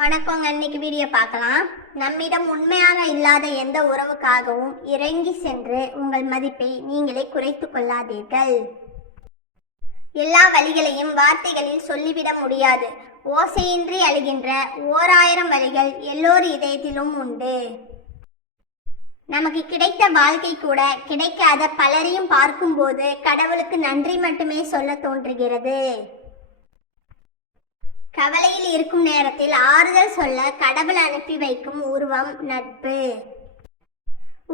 வணக்கங்க. இன்னைக்கு வீடியோ பார்க்கலாம். நம்மிடம் உண்மையாக இல்லாத எந்த உறவுக்காகவும் இறங்கி சென்று உங்கள் மதிப்பை நீங்களே குறைத்து கொள்ளாதீர்கள். எல்லா வழிகளையும் வார்த்தைகளில் சொல்லிவிட முடியாது. ஓசையின்றி அழுகின்ற 1000 வழிகள் எல்லோர் இதயத்திலும் உண்டு. நமக்கு கிடைத்த வாழ்க்கை கூட கிடைக்காத பலரையும் பார்க்கும்போது கடவுளுக்கு நன்றி மட்டுமே சொல்ல தோன்றுகிறது. கவலையில் இருக்கும் நேரத்தில் ஆறுதல் சொல்ல கடவுள் அனுப்பி வைக்கும் உருவம் நட்பு.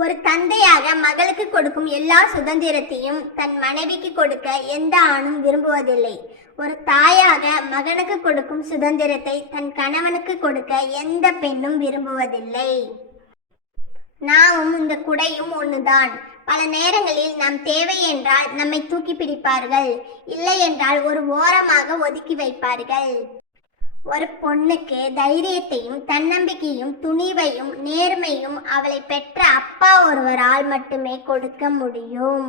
ஒரு தந்தையாக மகளுக்கு கொடுக்கும் எல்லா சுதந்திரத்தையும் தன் மனைவிக்கு கொடுக்க எந்த ஆணும் விரும்புவதில்லை. ஒரு தாயாக மகனுக்கு கொடுக்கும் சுதந்திரத்தை தன் கணவனுக்கு கொடுக்க எந்த பெண்ணும் விரும்புவதில்லை. நாமும் இந்த குடையும் ஒண்ணுதான். பல நேரங்களில் நாம் தேவை என்றால் நம்மை தூக்கி பிடிப்பார்கள், இல்லை என்றால் ஒரு ஓரமாக ஒதுக்கி வைப்பார்கள். ஒரு பொண்ணுக்கு தைரியத்தையும் தன்னம்பிக்கையும் துணிவையும் நேர்மையும் அவளை பெற்ற அப்பா ஒருவரால் மட்டுமே கொடுக்க முடியும்.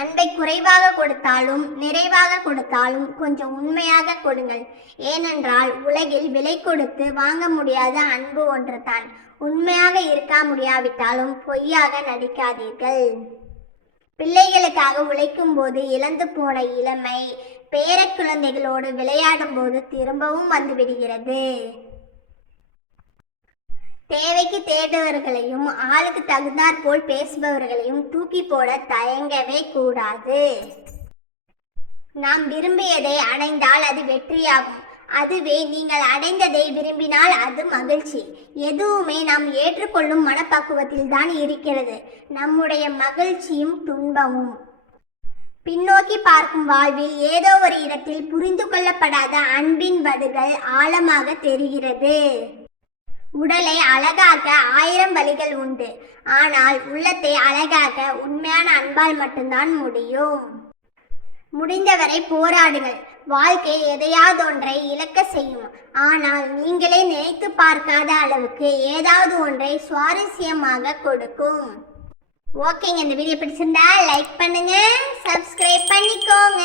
அன்பை குறைவாக கொடுத்தாலும் நிறைவாக கொடுத்தாலும் கொஞ்சம் உண்மையாக கொடுங்கள். ஏனென்றால் உலகில் விலை கொடுத்து வாங்க முடியாத அன்பு ஒன்றுதான். உண்மையாக இருக்க முடியாவிட்டாலும் பொய்யாக நடிக்காதீர்கள். பிள்ளைகளுக்காக உழைக்கும் போது இழந்து போன இளமை பேர குழந்தைகளோடு விளையாடும் போது திரும்பவும் வந்துவிடுகிறது. தேவைக்கு தேடுபவர்களையும் ஆளுக்கு தகுந்தாற் போல் பேசுபவர்களையும் தூக்கி போட தயங்கவே கூடாது. நாம் விரும்பியதை அடைந்தால் அது வெற்றியாகும். அதுவே நீங்கள் அடைந்ததை விரும்பினால் அது மகிழ்ச்சி. எதுவுமே நாம் ஏற்றுக்கொள்ளும் மனப்பக்குவத்தில் தான் இருக்கிறது நம்முடைய மகிழ்ச்சியும் துன்பமும். பின்னோக்கி பார்க்கும் வாழ்வில் ஏதோ ஒரு இடத்தில் புரிந்து கொள்ளப்படாத அன்பின் வடுகள் ஆழமாக தெரிகிறது. உடலை அழகாக்க 1000 வழிகள் உண்டு. ஆனால் உள்ளத்தை அழகாக்க உண்மையான அன்பால் மட்டும்தான் முடியும். முடிந்தவரை போராடுங்கள். வாழ்க்கை எதையாவது ஒன்றை இழக்க செய்யும். ஆனால் நீங்களே நினைத்து பார்க்காத அளவுக்கு ஏதாவது ஒன்றை சுவாரஸ்யமாக கொடுக்கும். ஓகேங்க, இந்த வீடியோ பிடிச்சிருந்தா லைக் பண்ணுங்க, சப்ஸ்கிரைப் பண்ணிக்கோங்க.